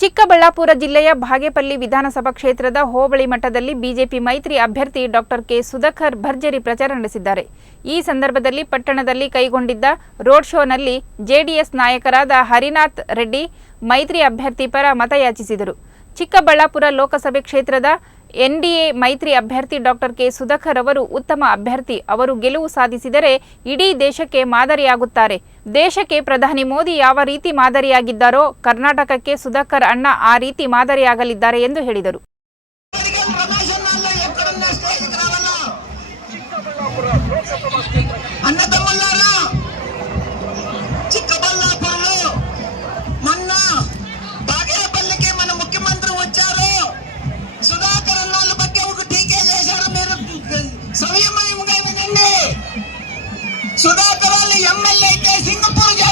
ಚಿಕ್ಕಬಳ್ಳಾಪುರ ಜಿಲ್ಲೆಯ ಭಾಗೇಪಲ್ಲಿ ವಿಧಾನಸಭಾ ಕ್ಷೇತ್ರದ ಹೋಬಳಿ ಮಟ್ಟದಲ್ಲಿ ಬಿಜೆಪಿ ಮೈತ್ರಿ ಅಭ್ಯರ್ಥಿ ಡಾಕ್ಟರ್ ಕೆ ಸುಧಾಕರ್ ಭರ್ಜರಿ ಪ್ರಚಾರ ನಡೆಸಿದ್ದಾರೆ. ಈ ಸಂದರ್ಭದಲ್ಲಿ ಪಟ್ಟಣದಲ್ಲಿ ಕೈಗೊಂಡಿದ್ದ ರೋಡ್ ಶೋನಲ್ಲಿ ಜೆಡಿಎಸ್ ನಾಯಕರಾದ ಹರಿನಾಥ್ ರೆಡ್ಡಿ ಮೈತ್ರಿ ಅಭ್ಯರ್ಥಿ ಪರ ಮತಯಾಚಿಸಿದರು. ಚಿಕ್ಕಬಳ್ಳಾಪುರ ಲೋಕಸಭೆ ಕ್ಷೇತ್ರದ ಎನ್ಡಿಎ ಮೈತ್ರಿ ಅಭ್ಯರ್ಥಿ ಡಾಕ್ಟರ್ ಕೆ ಸುಧಾಕರ್ ಅವರು ಉತ್ತಮ ಅಭ್ಯರ್ಥಿ ಅವರು ಗೆಲುವು ಸಾಧಿಸಿದರೆ ಇಡೀ ದೇಶಕ್ಕೆ ಮಾದರಿಯಾಗುತ್ತಾರೆ. ದೇಶಕ್ಕೆ ಪ್ರಧಾನಿ ಮೋದಿ ಯಾವ ರೀತಿ ಮಾದರಿಯಾಗಿದ್ದಾರೋ ಕರ್ನಾಟಕಕ್ಕೆ ಸುಧಾಕರ್ ಅಣ್ಣ ಆ ರೀತಿ ಮಾದರಿಯಾಗಲಿದ್ದಾರೆ ಎಂದು ಹೇಳಿದರು. Sudhakar millón más likes de Singapur.